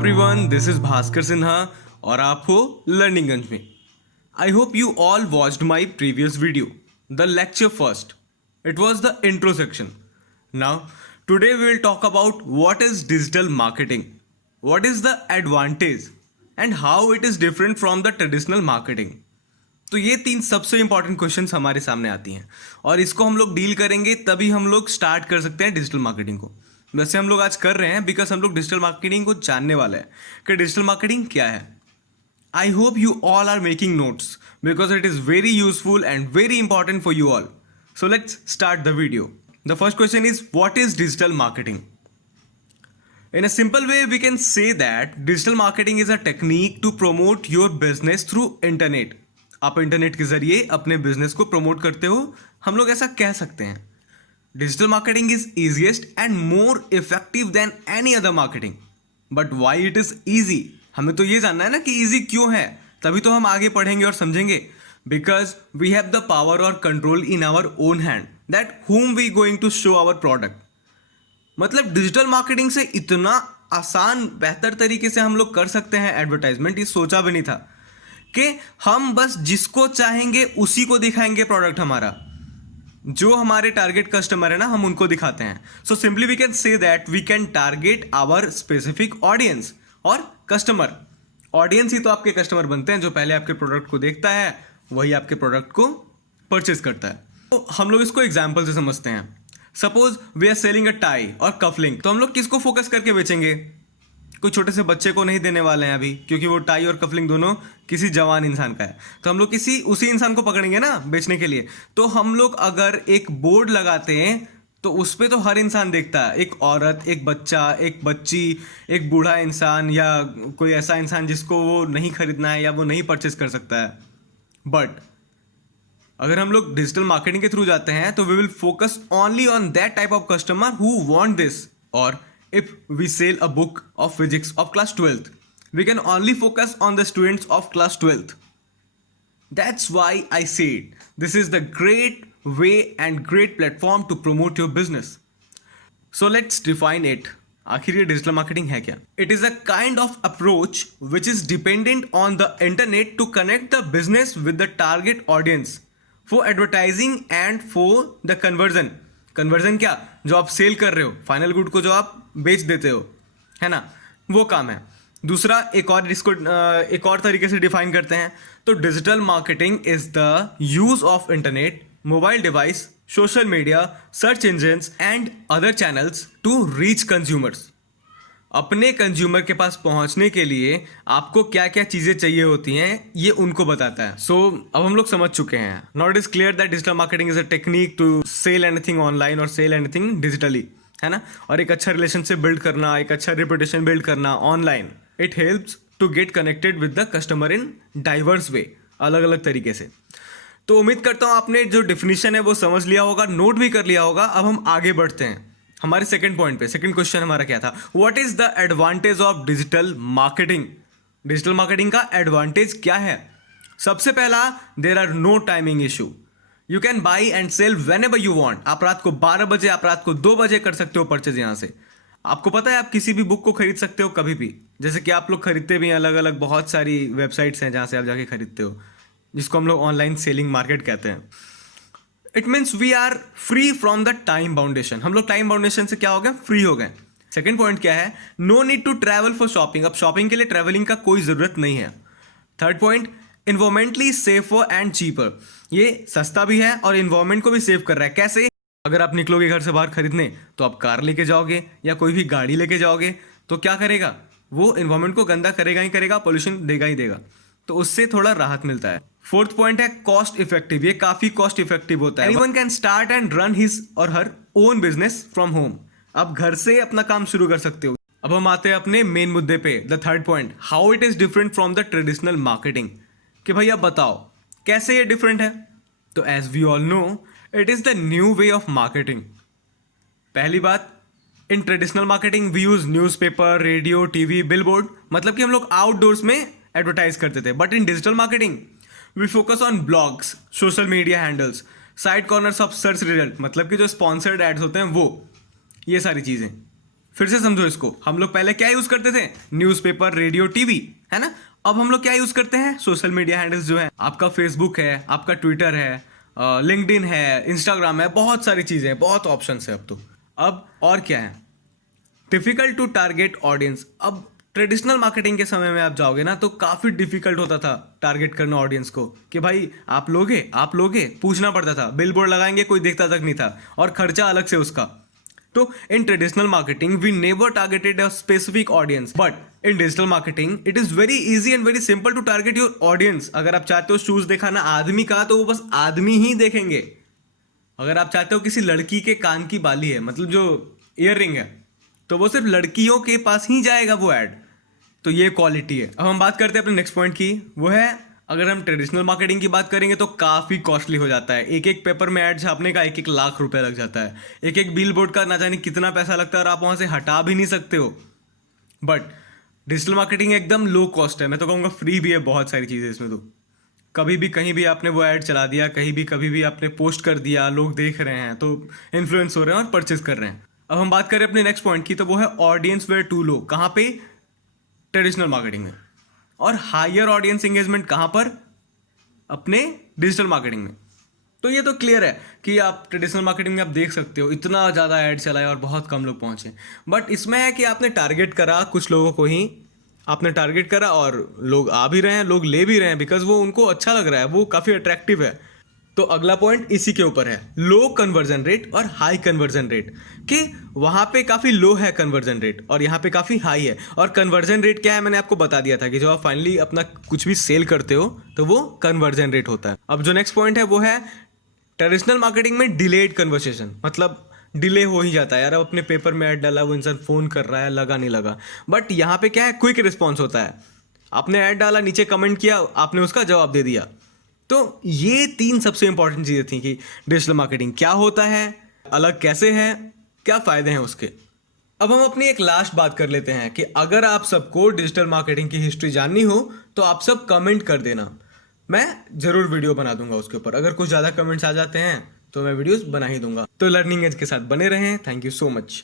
Everyone, this is Bhaskar Sinha और आप हो लर्निंग गंज में। I hope you all watched my previous video, the lecture first. It was the intro section. Now today we will talk about what is digital marketing, what is the advantage and how it is different from the traditional marketing. तो ये तीन सबसे important questions हमारे सामने आती हैं और इसको हम लोग डील करेंगे, तभी हम लोग स्टार्ट कर सकते हैं डिजिटल मार्केटिंग को. वैसे हम लोग आज कर रहे हैं बिकॉज हम लोग डिजिटल मार्केटिंग को जानने वाले हैं कि डिजिटल मार्केटिंग क्या है. I hope you all are making notes because it is very useful and very important for you all. So let's start the video. The first question is what is digital marketing. In a simple way, we can say that digital marketing is a technique to promote your business through internet. आप internet के जरिए अपने business को promote करते हो, हम लोग ऐसा कह सकते हैं. Digital marketing is easiest and more effective than any other marketing. But why it is easy? हमें तो ये जानना है ना कि easy क्यों है, तभी तो हम आगे पढ़ेंगे और समझेंगे. Because we have the power or control in our own hand that whom we going to show our product. मतलब डिजिटल मार्केटिंग से इतना आसान बेहतर तरीके से हम लोग कर सकते हैं एडवर्टाइजमेंट, ये सोचा भी नहीं था कि हम बस जिसको चाहेंगे उसी को दिखाएंगे प्रोडक्ट. हमारा जो हमारे टारगेट कस्टमर है ना, हम उनको दिखाते हैं. So simply we can say that we can target our specific audience और कस्टमर. ऑडियंस ही तो आपके कस्टमर बनते हैं. जो पहले आपके प्रोडक्ट को देखता है वही आपके प्रोडक्ट को परचेज करता है. तो हम लोग इसको एग्जाम्पल से समझते हैं. Suppose we are selling a tie और कफलिंग, तो हम लोग किसको फोकस करके बेचेंगे? कोई छोटे से बच्चे को नहीं देने वाले हैं अभी, क्योंकि वो टाई और कफलिंग दोनों किसी जवान इंसान का है. तो हम लोग उसी इंसान को पकड़ेंगे ना बेचने के लिए. तो हम लोग अगर एक बोर्ड लगाते हैं तो उस पर तो हर इंसान देखता है. एक औरत, एक बच्चा, एक बच्ची, एक बूढ़ा इंसान या कोई ऐसा इंसान जिसको वो नहीं खरीदना है या वो नहीं परचेस कर सकता है. बट अगर हम लोग डिजिटल मार्केटिंग के थ्रू जाते हैं तो we will focus only on that type of customer who want this. और if we sell a book of physics of class 12th, we can only focus on the students of class 12th. That's why I said this is the great way and great platform to promote your business. So let's define it. आखिर ये digital marketing है क्या? It is a kind of approach which is dependent on the internet to connect the business with the target audience for advertising and for the conversion. Conversion क्या? जो आप cell कर रहे हो, फाइनल गुड को जो आप बेच देते हो, है ना, वो काम है. दूसरा एक और तरीके से डिफाइन करते हैं तो digital marketing is the use of internet, mobile device, social media, search engines and other channels to reach consumers. अपने कंज्यूमर के पास पहुंचने के लिए आपको क्या क्या चीज़ें चाहिए होती हैं ये उनको बताता है. सो अब हम लोग समझ चुके हैं. Now it is clear that digital marketing is a technique to sell anything online और सेल एनीथिंग डिजिटली, है ना. और एक अच्छा रिलेशनशिप बिल्ड करना, एक अच्छा रेपुटेशन बिल्ड करना online. It helps to get connected with the customer in diverse way, अलग अलग तरीके से. तो उम्मीद करता हूँ आपने जो डिफिनीशन है वो समझ लिया होगा, नोट भी कर लिया होगा. अब हम आगे बढ़ते हैं हमारे सेकंड पॉइंट पे. सेकंड क्वेश्चन हमारा क्या था? What is the advantage of digital marketing. Digital marketing का एडवांटेज क्या है? सबसे पहला, there are no timing issue. You can buy and sell whenever you want. आप रात को 12 बजे, आप रात को 2 बजे कर सकते हो परचेज यहाँ से. आपको पता है आप किसी भी बुक को खरीद सकते हो कभी भी, जैसे कि आप लोग खरीदते भी हैं. अलग अलग बहुत सारी वेबसाइट्स हैं जहाँ से आप जाके खरीदते हो, जिसको हम लोग ऑनलाइन सेलिंग मार्केट कहते हैं. It means we are free from the time boundation. हम लोग टाइम बाउंडेशन से क्या हो गए? फ्री हो गए. सेकेंड पॉइंट क्या है? No need to travel for shopping. अब शॉपिंग के लिए ट्रैवलिंग का कोई जरूरत नहीं है. Third point, environmentally safer and cheaper. ये सस्ता भी है और इन्वायरमेंट को भी सेव कर रहा है. कैसे? अगर आप निकलोगे घर से बाहर खरीदने तो आप कार लेके जाओगे या कोई भी गाड़ी लेके जाओगे, तो क्या करेगा? वो इन्वायरमेंट को गंदा करेगा ही करेगा, पोल्यूशन देगा ही देगा. तो उससे थोड़ा राहत मिलता है. फोर्थ पॉइंट है कॉस्ट इफेक्टिव. ये काफी कॉस्ट इफेक्टिव होता है. Anyone can start and run his or her own business from home. आप घर से अपना काम शुरू कर सकते हो. अब हम आते हैं अपने मेन मुद्दे पे, the third point, how it is different from the traditional marketing. कि भाई आप बताओ कैसे ये डिफरेंट है. तो as we all know, it is the new way of marketing. पहली बात, in traditional marketing we use newspaper, radio, TV, billboard. मतलब कि हम लोग आउटडोर्स में एडवर्टाइज करते थे. But in digital marketing we focus on blogs, social media handles, side corners of search result. मतलब कि जो स्पॉन्सर्ड एड्स होते हैं वो, ये सारी चीज़ें. फिर से समझो इसको, हम लोग पहले क्या यूज करते थे? न्यूज़पेपर, रेडियो, टीवी, है ना? अब हम लोग क्या यूज करते हैं? सोशल मीडिया हैंडल्स जो है, आपका फेसबुक है, आपका ट्विटर है, लिंक्डइन है, इंस्टाग्राम है, बहुत सारी चीजें हैं, बहुत ऑप्शंस है अब तो। अब और क्या है? Difficult to target audience. अब ट्रेडिशनल मार्केटिंग के समय में आप जाओगे ना तो काफी डिफिकल्ट होता था टारगेट करना ऑडियंस को, कि भाई आप लोगे पूछना पड़ता था, बिल बोर्ड लगाएंगे, कोई देखता तक नहीं था, और खर्चा अलग से उसका। तो in traditional marketing we never targeted a specific audience, but in digital marketing it is very easy and very simple to target your audience. अगर आप चाहते हो शूज दिखाना आदमी का, तो वो बस आदमी ही देखेंगे। अगर आप चाहते हो किसी लड़की के कान की बाली है, मतलब जो ईयर रिंग है, तो वो सिर्फ लड़कियों के पास ही जाएगा वो ऐड। तो ये क्वालिटी है। अब हम बात करते हैं अपने नेक्स्ट पॉइंट की, वो है अगर हम ट्रेडिशनल मार्केटिंग की बात करेंगे तो काफ़ी कॉस्टली हो जाता है। एक एक पेपर में ऐड छापने का 1-1 लाख रुपए लग जाता है। एक एक बिल बोर्ड का ना जाने कितना पैसा लगता है, और आप वहाँ से हटा भी नहीं सकते हो। बट डिजिटल मार्केटिंग एकदम लो कॉस्ट है, मैं तो कहूँगा फ्री भी है बहुत सारी चीज़ें इसमें। तो कभी भी कहीं भी आपने वो ऐड चला दिया, कहीं भी कभी भी आपने पोस्ट कर दिया, लोग देख रहे हैं तो इन्फ्लुएंस हो रहे हैं और परचेज कर रहे हैं। अब हम बात करें अपने नेक्स्ट पॉइंट की, तो वो है ऑडियंस वेयर टू लो। कहाँ पे? ट्रेडिशनल मार्केटिंग में। और हायर ऑडियंस एंगेजमेंट कहाँ पर? अपने डिजिटल मार्केटिंग में। तो ये तो क्लियर है कि आप ट्रेडिशनल मार्केटिंग में आप देख सकते हो इतना ज़्यादा ऐड चला है और बहुत कम लोग पहुंचे। बट इसमें है कि आपने टारगेट करा कुछ लोगों को ही, आपने टारगेट करा और लोग आ भी रहे हैं, लोग ले भी रहे हैं, बिकॉज वो उनको अच्छा लग रहा है, वो काफ़ी अट्रैक्टिव है। तो अगला पॉइंट इसी के ऊपर है, लो कन्वर्जन रेट और हाई कन्वर्जन रेट। कि वहाँ पे काफ़ी लो है कन्वर्जन रेट और यहाँ पे काफ़ी हाई है। और कन्वर्जन रेट क्या है, मैंने आपको बता दिया था कि जब आप फाइनली अपना कुछ भी सेल करते हो तो वो कन्वर्जन रेट होता है। अब जो नेक्स्ट पॉइंट है वो है ट्रेडिशनल मार्केटिंग में डिलेड कन्वर्सेशन, मतलब डिले हो ही जाता है यार। अब अपने पेपर में ऐड डाला, वो इंसान फ़ोन कर रहा है, लगा नहीं लगा। बट यहाँ पे क्या है, क्विक रिस्पॉन्स होता है। आपने ऐड डाला, नीचे कमेंट किया, आपने उसका जवाब दे दिया। तो ये 3 सबसे इंपॉर्टेंट चीज़ें थी कि डिजिटल मार्केटिंग क्या होता है, अलग कैसे है, क्या फ़ायदे हैं उसके। अब हम अपनी एक लास्ट बात कर लेते हैं कि अगर आप सबको डिजिटल मार्केटिंग की हिस्ट्री जाननी हो तो आप सब कमेंट कर देना, मैं ज़रूर वीडियो बना दूंगा उसके ऊपर। अगर कुछ ज़्यादा कमेंट्स आ जाते हैं तो मैं वीडियोस बना ही दूंगा। तो लर्निंग एज के साथ बने रहें। Thank you so much.